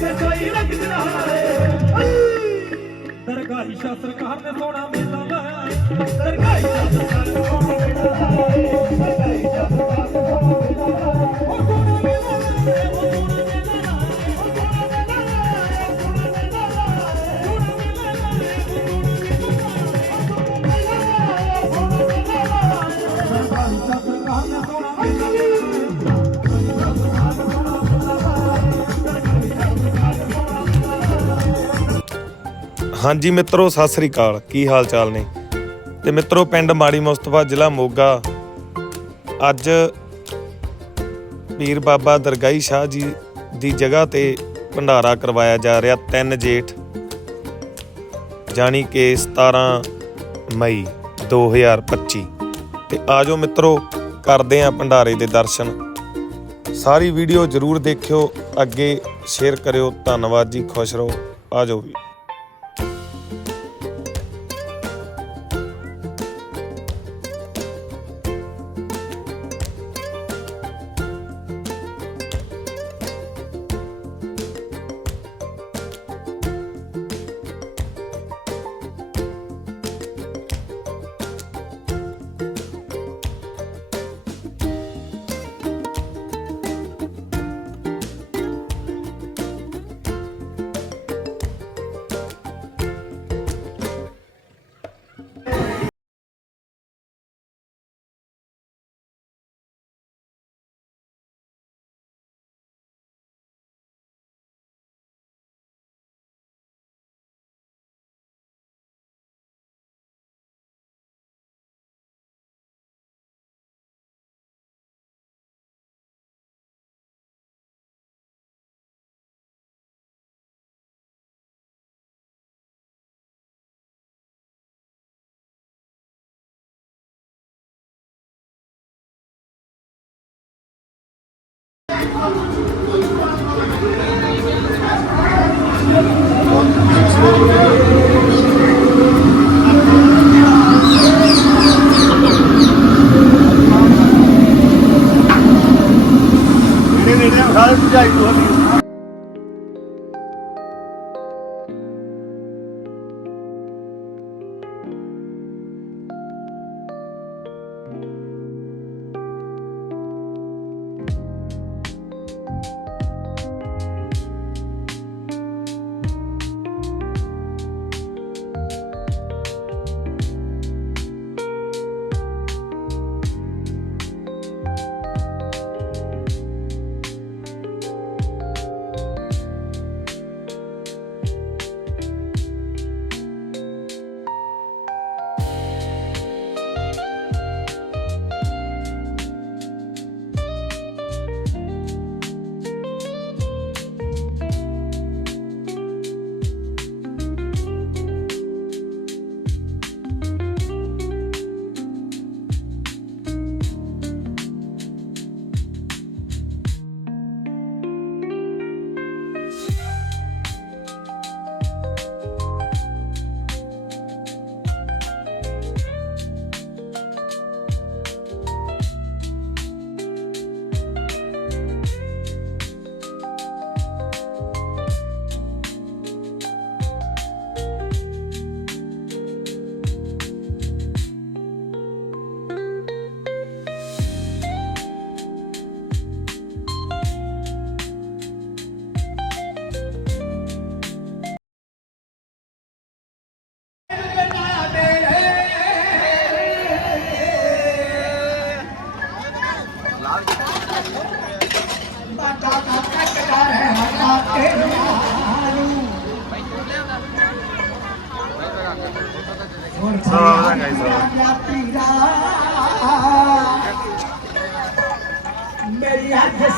ਤੇ ਕੋਈ ਰੰਗ ਦਰਗਾਹੀ ਸ਼ਾਹ ਸਰਕਾਰ ਨੇ ਸੋਹਣਾ ਮੇਲਾ ਲਾਇਆ ਦਰਗਾਹੀ ਸ਼ਾਹ ਹਾਂਜੀ ਮਿੱਤਰੋ, ਸਤਿ ਸ੍ਰੀ ਅਕਾਲ। ਕੀ ਹਾਲ ਚਾਲ ਨੇ? ਤੇ ਮਿੱਤਰੋ, ਪਿੰਡ ਮਾੜੀ ਮੁਸਤਫਾ, ਜ਼ਿਲ੍ਹਾ ਮੋਗਾ। ਅੱਜ ਪੀਰ ਬਾਬਾ ਦਰਗਾਹੀ ਸ਼ਾਹ ਜੀ ਦੀ ਜਗ੍ਹਾ ਤੇ ਭੰਡਾਰਾ ਕਰਵਾਇਆ ਜਾ ਰਿਹਾ 3 ਜੇਠ, ਜਾਣੀ ਕਿ 17 ਮਈ 2025 ਤੇ ਆਜੋ ਮਿੱਤਰੋ, ਕਰਦੇ ਆਂ ਭੰਡਾਰੇ ਦੇ ਦਰਸ਼ਨ। ਸਾਰੀ ਵੀਡੀਓ ਜਰੂਰ ਦੇਖਿਓ, ਅੱਗੇ ਸ਼ੇਅਰ ਕਰਿਓ, ਧੰਨਵਾਦ ਜੀ, ਖੁਸ਼ ਰਹੋ। ਆਜੋ ਵੀ।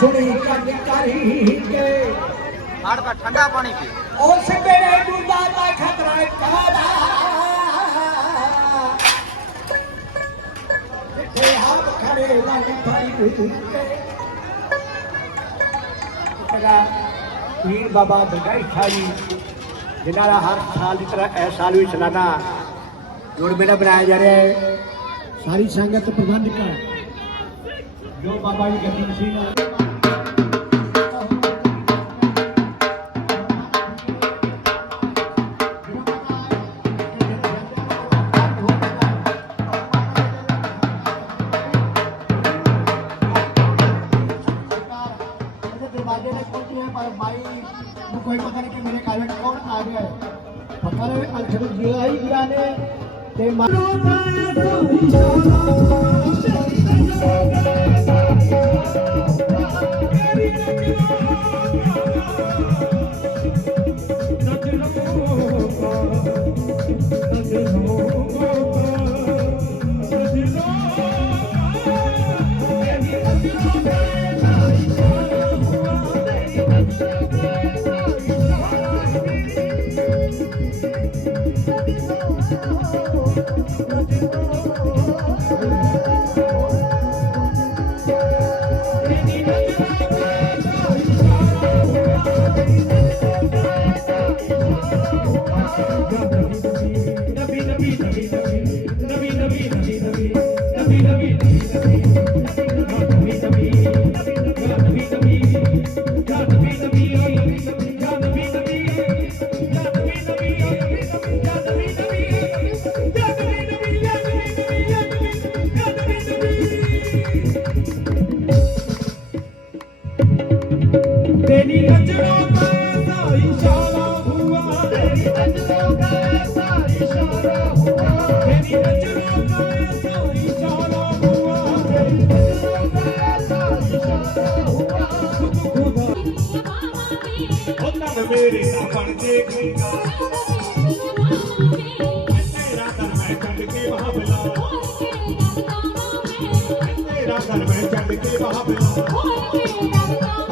ਮੇਰੀ ਹੱਥ ਸੁਣੀ ਕੰਨ ਕਰੀ ਕੇ ਹੜ ਦਾ ਠੰਡਾ ਪਾਣੀ ਪੀ ਉਸ ਵੇਲੇ ਡੂਬਾ ਦਾ ਖਤਰਾ ਕਾਦਾ ਜਿੱਥੇ ਆਪ ਖੜੇ ਲੰਗ ਫੜੀ ਕੇ ਤੇਰਾ ਪੀਰ ਬਾਬਾ ਦਰਗਾਹ ਖਾਈ ਜਿਨ੍ਹਾਂ ਦਾ ਹਰ ਸਾਲ ਦੀ ਤਰ੍ਹਾਂ ਇਸ ਸਾਲ ਵੀ ਸਾਲਾਨਾ ਜੋੜ ਮੇਲਾ ਬਣਾਇਆ ਜਾ ਰਿਹਾ ਹੈ ਸਾਰੀ ਸੰਗਤ ਪ੍ਰਬੰਧਕ कोई पता नहीं कि मेरे काले कौन आ गया गए हमारे जब गिरा ही गिरा ने ते मारो Thank. ਉਹ ਨੰਨ ਮੇਰੀ ਸਾਖਣ ਦੇਖ ਲੀਦਾ ਤੇਰਾ ਦਰ ਮੈਂ ਛੱਡ ਕੇ ਵਹਾ ਬਿਲਾ ਤੇਰਾ ਦਰ ਮੈਂ ਛੱਡ ਕੇ ਵਹਾ ਬਿਲਾ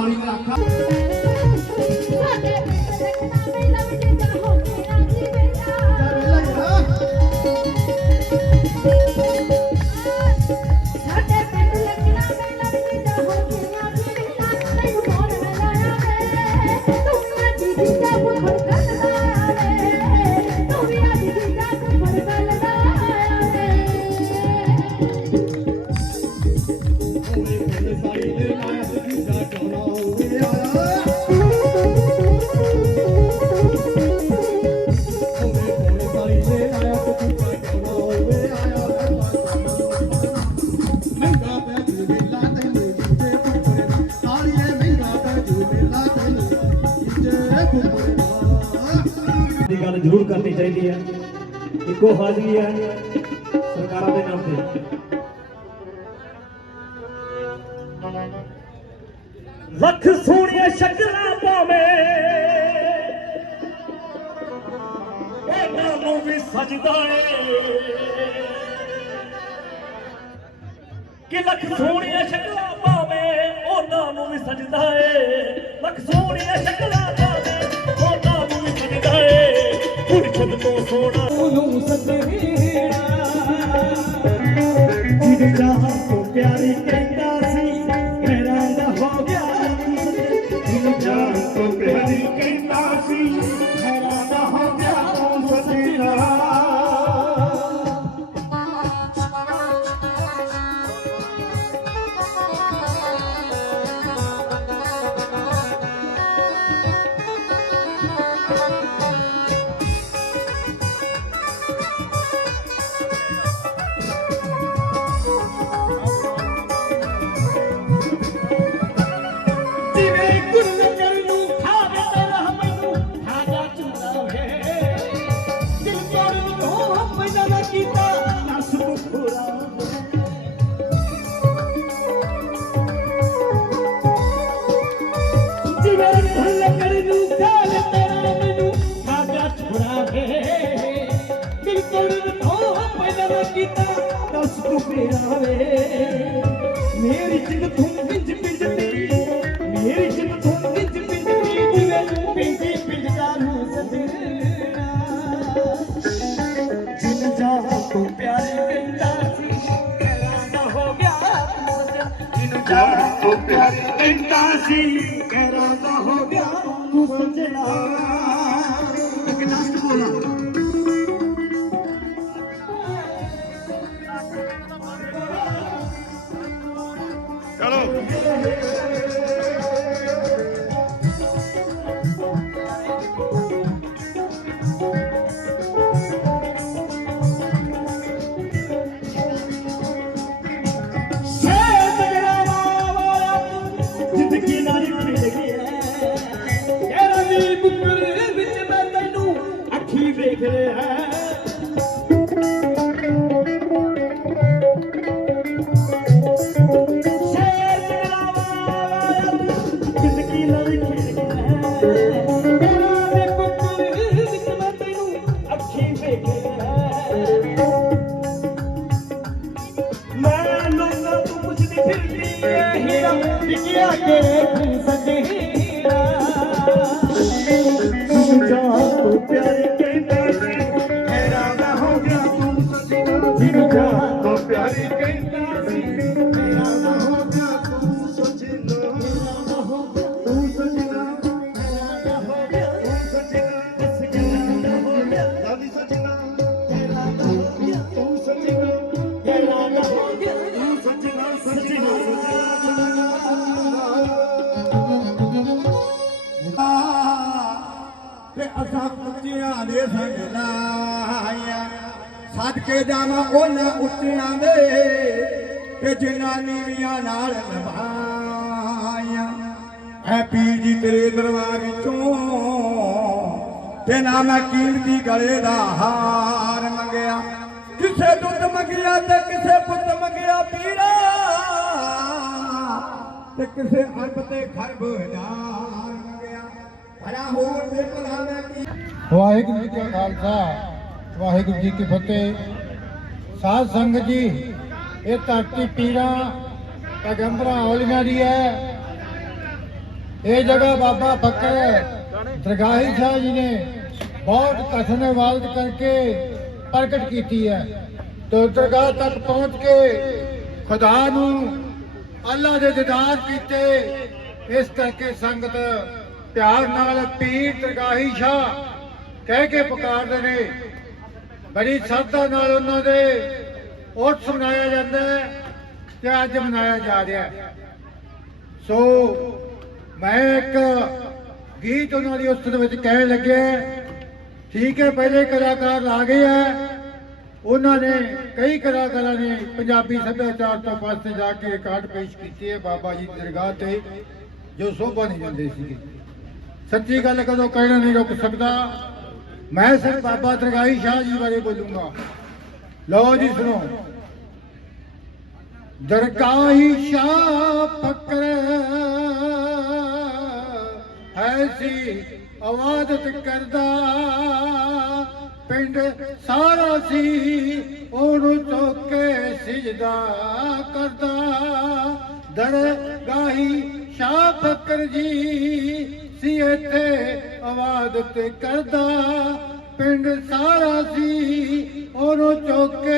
เขาเรียกว่าครับ ਇੱਕੋ ਹਾਜ਼ਰੀ ਹੈ ਸਰਕਾਰਾਂ ਦੇ ਨਾਮ ਤੇ। ਲੱਖ ਸੋਹਣੀਆਂ ਸ਼ਕਲਾਂ ਪਾਵੇਂ। ਉਹਨਾਂ ਨੂੰ ਵੀ ਸਜਦਾ ਏ। ਕਿ ਲੱਖ ਸੋਹਣੀਆਂ ਸ਼ਕਲਾਂ ਪਾਵੇਂ, ਉਹਨਾਂ ਨੂੰ ਵੀ ਸਜਦਾ ਏ। ਲੱਖ ਸੋਹਣੀਆਂ ਸ਼ਕਲਾਂ 哦，我有五次。ਨਸ ਬੁਖਰਾਵੇ ਮੇਰੀ ਜਿੰਦ ਤੂੰ ਪਿੰਜ ਪਿੰਜਦੀ ਮੇਰੀ ਜਿੰਦ ਤੂੰ ਪਿੰਜ ਪਿੰਜਦੀ ਜਿਵੇਂ ਪਿੰਜੀ ਪਿੰਜਦਾ ਨੂੰ ਸਦਣਾ ਜਿੰਨ ਜਾ ਤੂੰ ਪਿਆਰੀ ਕਹਿੰਦਾ ਸੀ ਕਹਿਣਾ ਨਾ ਹੋ ਗਿਆ ਜਿੰਨ ਜਾ ਤੂੰ ਪਿਆਰੀ ਕਹਿੰਦਾ ਸੀ ਕਹਿਣਾ ਨਾ ਹੋ ਗਿਆ ਤੂੰ ਸੱਜਣਾ। めっちゃ。ਤੂੰ ਪਿਆਰੀ ਸਦਕੇ ਜਾਵਾਂ ਉਹਨਾਂ ਉੱਚਿਆਂ ਦੇ ਤੇ ਜਿਨ੍ਹਾਂ ਨੀਵੀਆਂ ਨਾਲ ਨਿਭਾਇਆ ਐ ਪੀਰ ਜੀ ਤੇਰੇ ਦਰਬਾਰ ਵਿੱਚੋਂ। ਤੇ ਨਾ ਮੈਂ ਕੀਮਤੀ ਗਲੇ ਦਾ ਹਾਰ ਮੰਗਿਆ। ਕਿਸੇ ਦੁੱਧ ਮੰਗਿਆ ਤੇ ਕਿਸੇ ਪੁੱਤ ਮੰਗਿਆ ਪੀਰਾ। ਤੇ ਕਿਸੇ ਅਰਬ ਤੇ ਖਰਬ ਹਜ਼ਾਰ ਮੰਗਿਆ। ਭਲਾ ਹੋਰ ਤੇ ਭਲਾ ਮੈਂ ਕੀ ਵਾਹਿਗੁਰੂ ਜੀ ਕਾ ਖਾਲਸਾ। ਵਾਹਿਗੁਰੂ ਜੀ ਕੀ ਫਤਿਹ। ਸਾਧ ਸੰਗਤ ਜੀ, ਇਹ ਧਰਤੀ ਪੀਰਾਂ ਪੈਗੰਬਰਾਂ ਔਲੀਆਂ ਦੀ ਹੈ। ਇਹ ਜਗ੍ਹਾ ਬਾਬਾ ਫਕਰ ਦਰਗਾਹੀ ਸ਼ਾਹ ਜੀ ਨੇ ਬਹੁਤ ਕਥਨ ਇਬਾਦਤ ਕਰਕੇ ਪ੍ਰਗਟ ਕੀਤੀ ਹੈ। ਤੇ ਦਰਗਾਹ ਤੱਕ ਪਹੁੰਚ ਕੇ ਖੁਦਾ ਨੂੰ ਅੱਲਾ ਦੇ ਦੀਦਾਰ ਕੀਤੇ। ਇਸ ਕਰਕੇ ਸੰਗਤ ਪਿਆਰ ਨਾਲ ਪੀਰ ਦਰਗਾਹੀ ਸ਼ਾਹ ਕਹਿ ਕੇ ਪੁਕਾਰਦੇ ਨੇ। ਬੜੀ ਸ਼ਰਧਾ ਨਾਲ ਉਹਨਾਂ ਦੇ ਉਰਸ ਮਨਾਇਆ ਜਾਂਦਾ ਹੈ ਤੇ ਅੱਜ ਮਨਾਇਆ ਜਾ ਰਿਹਾ ਹੈ। ਸੋ ਮੈਂ ਇੱਕ ਗੀਤ ਉਹਨਾਂ ਦੀ ਉਸਤ ਦੇ ਵਿੱਚ ਕਹਿਣ ਲੱਗਿਆ ਠੀਕ ਹੈ, ਪਹਿਲੇ ਕਲਾਕਾਰ ਆ ਗਏ ਆ। ਉਹਨਾਂ ਨੇ ਕਈ ਕਲਾਕਾਰਾਂ ਨੇ ਪੰਜਾਬੀ ਸੱਭਿਆਚਾਰ ਤੋਂ ਪਾਸੇ ਜਾ ਕੇ ਕਾਟ ਪੇਸ਼ ਕੀਤੀ ਹੈ ਬਾਬਾ ਜੀ ਦੀ ਦਰਗਾਹ ਤੇ, ਜੋ ਸੋਭਾ ਨਹੀਂ ਜਾਂਦੇ ਸੀਗੇ। ਸੱਚੀ ਗੱਲ ਕਦੋਂ ਕਹਿਣਾ ਨਹੀਂ ਰੁਕ ਸਕਦਾ। ਮੈਂ ਸਿਰਫ ਬਾਬਾ ਦਰਗਾਹੀ ਸ਼ਾਹ ਜੀ ਬਾਰੇ ਬੋਲੂੰਗਾ। ਲਓ ਜੀ ਸੁਣੋ। ਦਰਗਾਹੀ ਸ਼ਾਹ ਫਕਰ ਐਸੀ ਆਵਾਜ਼ਤ ਕਰਦਾ, ਪਿੰਡ ਸਾਰਾ ਸੀ ਉਹਨੂੰ ਚੁੱਕ ਕੇ ਸਿਜਦਾ ਕਰਦਾ। ਦਰਗਾਹੀ ਸ਼ਾਹ ਫਕਰ ਜੀ ਸੀ ਇੱਥੇ ਆਵਾਜ਼ ਤੇ ਕਰਦਾ ਪਿੰਡ ਸਾਰਾ ਸੀ ਉਹਨੂੰ ਚੁੱਕ